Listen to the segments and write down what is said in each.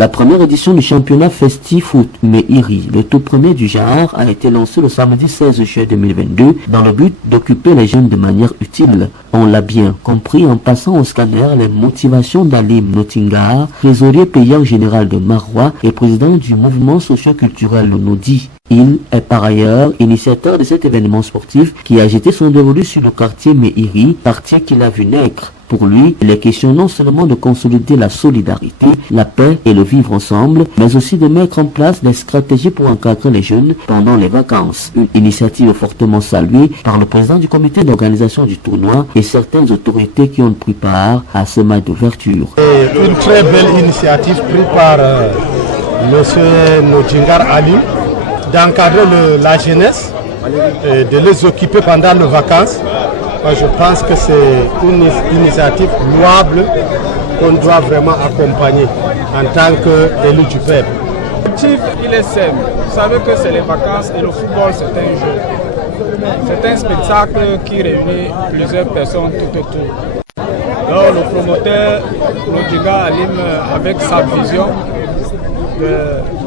La première édition du championnat Festi-Foot Meiri, le tout premier du genre, a été lancé le samedi 16 juillet 2022 dans le but d'occuper les jeunes de manière utile. On l'a bien compris en passant au scanner les motivations d'Alim Notingar, trésorier payant général de Marois et président du mouvement socio-culturel Nodi. Il est par ailleurs initiateur de cet événement sportif qui a jeté son dévolu sur le quartier Meiri, quartier qu'il a vu naître. Pour lui, il est question non seulement de consolider la solidarité, la paix et le vivre ensemble, mais aussi de mettre en place des stratégies pour encadrer les jeunes pendant les vacances. Une initiative fortement saluée par le président du comité d'organisation du tournoi et certaines autorités qui ont pris part à ce match d'ouverture. Une très belle initiative prise par M. Nodingar Ali d'encadrer la jeunesse, de les occuper pendant les vacances. Moi, je pense que c'est une initiative louable qu'on doit vraiment accompagner en tant qu'élu du peuple. L'objectif, il est simple. Vous savez que c'est les vacances et le football, c'est un jeu. C'est un spectacle qui réunit plusieurs personnes tout autour. Alors, le promoteur, Nodingar Alim, avec sa vision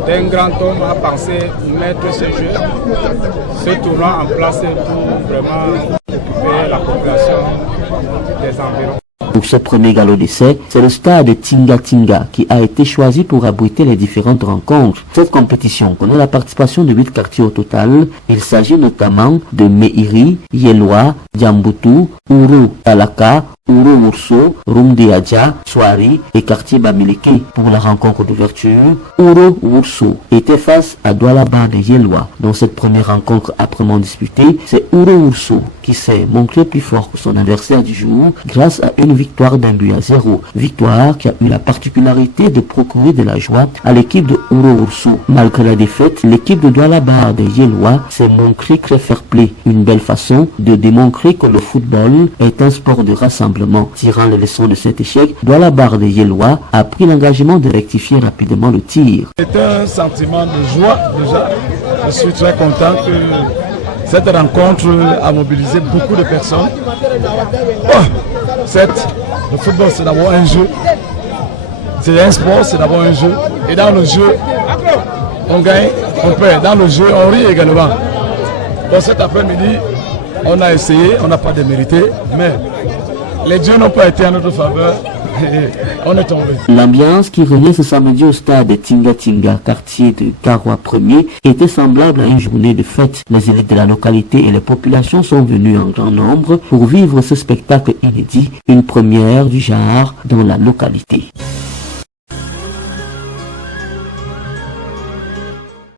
d'un grand homme, a pensé mettre ce jeu, ce tournoi en place pour vraiment occuper la population des environs. Pour ce premier galop d'essai, c'est le stade Tinga Tinga qui a été choisi pour abriter les différentes rencontres. Cette compétition connaît la participation de 8 quartiers au total. Il s'agit notamment de Meiri, Yelwa, Djambutu, Uru Talaka, Uru Murso, Rumdiadja, Swari et quartier Bamileke. Pour la rencontre d'ouverture, Uru Murso était face à Doualaba de Yelwa. Dans cette première rencontre âprement disputée, c'est Uru Murso qui s'est montré plus fort que son adversaire du jour grâce à une victoire d'un but à 0. Victoire qui a eu la particularité de procurer de la joie à l'équipe de Uru Murso. Malgré la défaite, l'équipe de Doualaba de Yelwa s'est montrée très fair-play. Une belle façon de démontrer que le football est un sport de rassemblement. Tirant les leçons de cet échec, Doualaba de Yelwa a pris l'engagement de rectifier rapidement le tir. C'est un sentiment de joie déjà. Je suis très content que cette rencontre a mobilisé beaucoup de personnes. Le football, c'est d'abord un jeu. C'est un sport, c'est d'abord un jeu. Et dans le jeu, on gagne, on perd. Dans le jeu, on rit également. Donc cet après-midi, on a essayé, on n'a pas démérité, mais les dieux n'ont pas été en notre faveur. On est tombé. L'ambiance qui régnait ce samedi au stade Tinga Tinga, quartier de Garoua 1er, était semblable à une journée de fête. Les élites de la localité et les populations sont venues en grand nombre pour vivre ce spectacle inédit, une première du genre dans la localité.